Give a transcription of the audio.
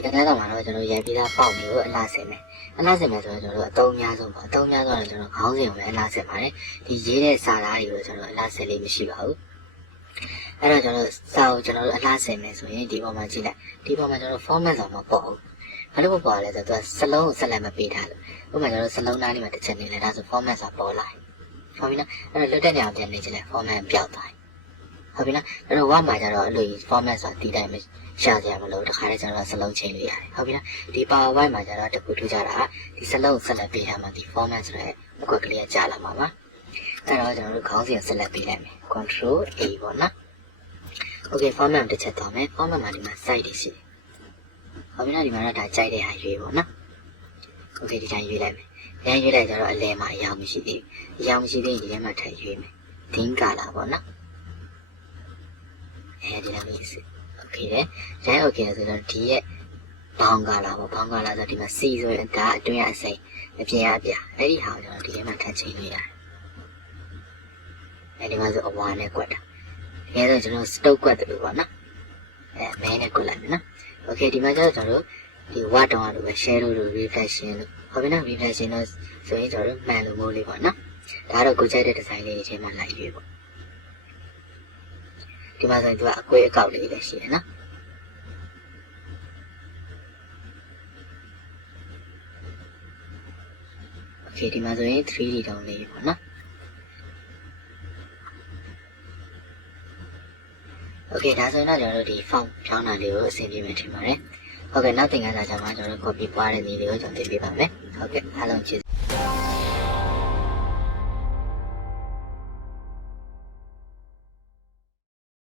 ဒီတကယ်တော့မှာတော့ကျွန်တော်ရိုက်ပြီးသားပေါက်မျိုးအလားစင်မယ်အလားစင်မယ်ဆိုတော့ကျွန်တော်အတုံးများဆုံးပါအတုံးများဆုံးတော့ကျွန်တော်ခေါင်းစဉ်ကိုလည်းအလားစင်ပါတယ်ဒီရေးတဲ့စာသားတွေကိုကျွန်တော်အလားစင်လေးမရှိပါဘူးအဲ့တော့ကျွန်တော်စာကိုကျွန်တော်တို့အလားစင်မယ်ဆိုရင်ဒီပေါ်မှာကြည့်လိုက်ဒီပေါ်မှာကျွန်တော် format ဆိုမှပေါ့ဘာလို့မပေါ်လဲဆိုတော့စလုံးကိုဆက်လက်မပေးထားလို့ဥပမာကျွန်တော်စလုံးသားလေးမှာတစ်ချက်နေလဲဒါဆို format ဆိုပေါ်လာဟုတ်ပြီနော်အဲ့တော့လွတ်တဲ့နေရာပြန်နေချင်လဲ format ပျောက်သွားဟုတ်ပြီနော်အဲ့တော့ဝါမှာကျတော့အဲ့လို format ဆိုတာတီးတိုင်းရှာကြရမလို့တခါတည်းကျွန်တော်စလုံးချိန်လို့ရတယ်ဟုတ်ပြီနော်ဒီ PowerPoint မှာကျတော့တခုထူးခြားတာဒီစလုံးဆက်လက်ပေးထားမှဒီ format ဆိုတဲ့အကွက်ကလေးကကြာလာမှာပါအဲ့တော့ကျွန်တော်တို့ခေါင်းစဉ်ဆက်လက်ပေးလိုက်မယ် Control A ပေါ့နော် Okay format တစ်ချက်သွားမယ် format မှာဒီမှာ site တွေရှိတယ်ဟုတ်ပြီနော်ဒီမှာတော့ဒါကြိုက်တဲ့ဟာရွေးပေါ့နော် Okay ဒီတိုင်းရွေးလိုက်မယ်ရွေးလိုက်ကြတော့အလဲမှာအရောင်မရှိသေးဘူးအရောင်မရှိသေးရင်ဒီထဲမှာထပ်ရွေးမယ် Thin color ပေါ့နော်ဒီလိုမျိုးစစ် Okay တယ်ဒါ Okay ဆိုတော့ဒီရဲ့ဘောင်းcolor ပေါ့ဘောင်း color ဆိုဒီမှာ C ဆိုရင်ဒါအတွင်းအစိမ်းအပြင်အပြအဲ့ဒီဟာကိုကျွန်တော်ဒီထဲမှာထပ်ချိန်လို့ရတယ်ဒီမှာဆိုအဝါနဲ့ကွက်တာတကယ်တော့ကျွန်တော် stock ကွက်တယ်လို့ပေါ့နော်မဲနဲ့ကွက်လိုက်မယ်နော် Okay ဒီမှာကျတော့ကျွန်တော်တို့ဒီ word တောင်းရလို့ပဲ shadow လို့ reflection လို့ဟုတ်ပြီနော် reflection လို့ဆိုရင်ကျွန်တော်တို့မှန်လို့မို့လေးပေါ့နော်ဒါတော့ကိုကြိုက်တဲ့ design လေးတွေထဲမှာလိုက်ရွေးပေါ့ဒီမှာဆိုရင်သူကအကွေးအကောက်လေးလည်းရှိတယ်နော် Okay ဒီမှာဆိုရင် 3D တောင်းလေးပေါ့နော် Okay ဒါဆိုရင်တော့ကျွန်တော်တို့ဒီ font ဖြောင်းတာလေးကိုအဆင်ပြေမယ်ထင်ပါတယ်ဟုတ်ကဲ့နောက်သင်ခန်းစာကျမှကျွန်တော်တို့ copy ပွားတဲ့နည်းလေးကိုကျွန်တော်သင်ပေးပါမယ်ဟုတ်ကဲ့အားလုံးကျေးဇူး